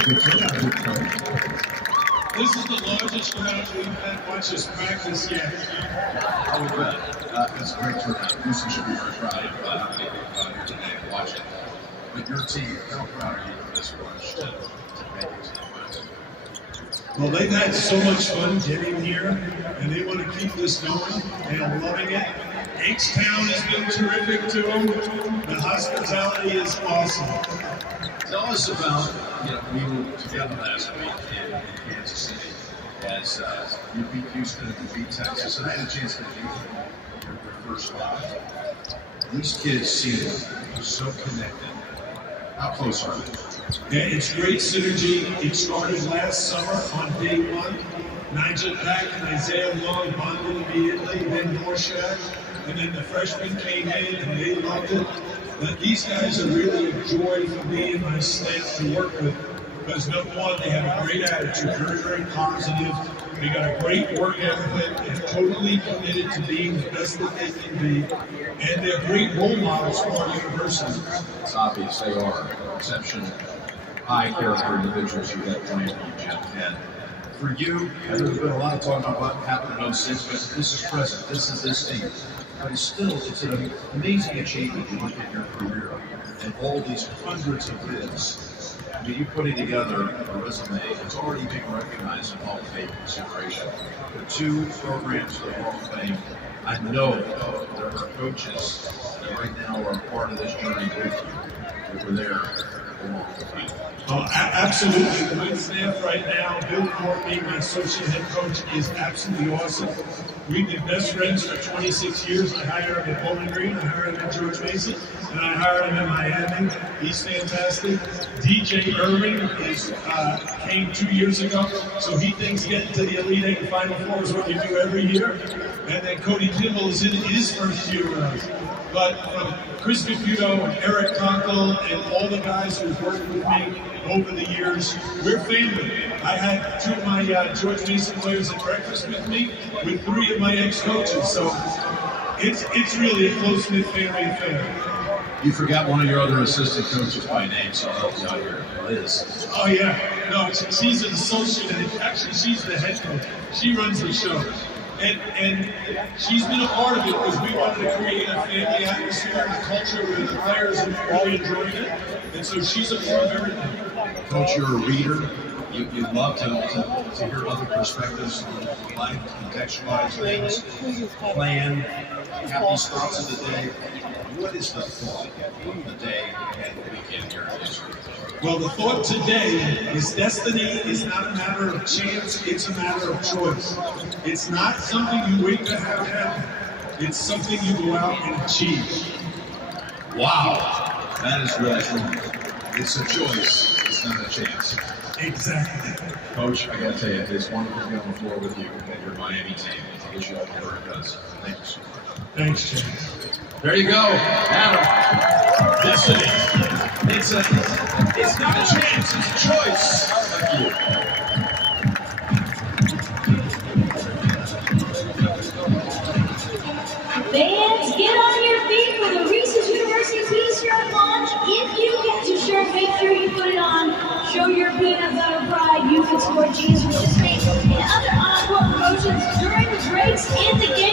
good turnout here tonight. This is the largest crowd we've had watch us practice yet. I would bet. That's a great turnout. Houston should be very proud of how many people out here today and watch it. But your team, how proud are you of this bunch to make it? Well, they've had so much fun getting here, and they want to keep this going. They are loving it. H-Town has been terrific to them. The hospitality is awesome. Tell us about, we were together last week in Kansas City as you beat Houston and you beat Texas, and I had a chance to meet your first spot. These kids seem so connected. How close are they? Yeah, it's great synergy. It started last summer on day one. Nigel Pack and Isaiah Long bonded immediately, then Norshad, and then the freshmen came in and they loved it. But these guys are really a joy for me and my staff to work with because number one, they have a great attitude, very, very positive. They got a great work ethic. They're totally committed to being the best that they can be, and they're great role models for our university. It's obvious they are exceptional, high character individuals you have playing for you, Jim. And for you, there's been a lot of talk about what happened on since, but this is present. This is this team. But it's an amazing achievement. You look at your career and all these hundreds of bids. I mean, you putting together a resume that's already being recognized in Hall of Fame consideration. The two programs for the Hall of Fame. I know there are coaches that right now are part of this journey with you. That were there along with you. Absolutely. The good staff right now, Bill Courtney, my associate head coach, is absolutely awesome. We've been best friends for 26 years. I hired him at Bowling Green, I hired him at George Mason, and I hired him in Miami. He's fantastic. DJ Irving came 2 years ago, so he thinks getting to the Elite Eight and Final Four is what you do every year. And then Cody Kimball is in his first year with us. But from Chris Caputo and Eric Conkle and all the guys who've worked with me over the years, we're family. I had two of my George Mason players at breakfast with me, with three of my ex-coaches. So it's really a close-knit family affair. You forgot one of your other assistant coaches by name, so I'll help you out here. Liz. Oh yeah, no, she's an associate. Actually, she's the head coach. She runs the show. And she's been a part of it because we wanted to create a family atmosphere and a culture where the players are really enjoying it. And so she's a part of everything. Coach, you're a reader. You love to hear other perspectives on life, contextualize things, plan, have these thoughts of the day. What is the thought of the day and the weekend here in Israel? Well, the thought today is destiny is not a matter of chance, it's a matter of choice. It's not something you wait to have happen. It's something you go out and achieve. Wow, that is really true. It's a choice, it's not a chance. Exactly. Coach, I gotta tell you, it's wonderful to be on the floor with you and your Miami team. I wish you all the very best. Thank you so much. Thanks, James. There you go, Adam. Destiny. It's not a chance, it's a choice. Thank you. Fans, get on your feet for the Reese's University T-shirt launch. If you get your shirt, make sure you put it on. Show your peanut butter pride. You can score cheese with the space and other on-court promotions during the breaks in the game.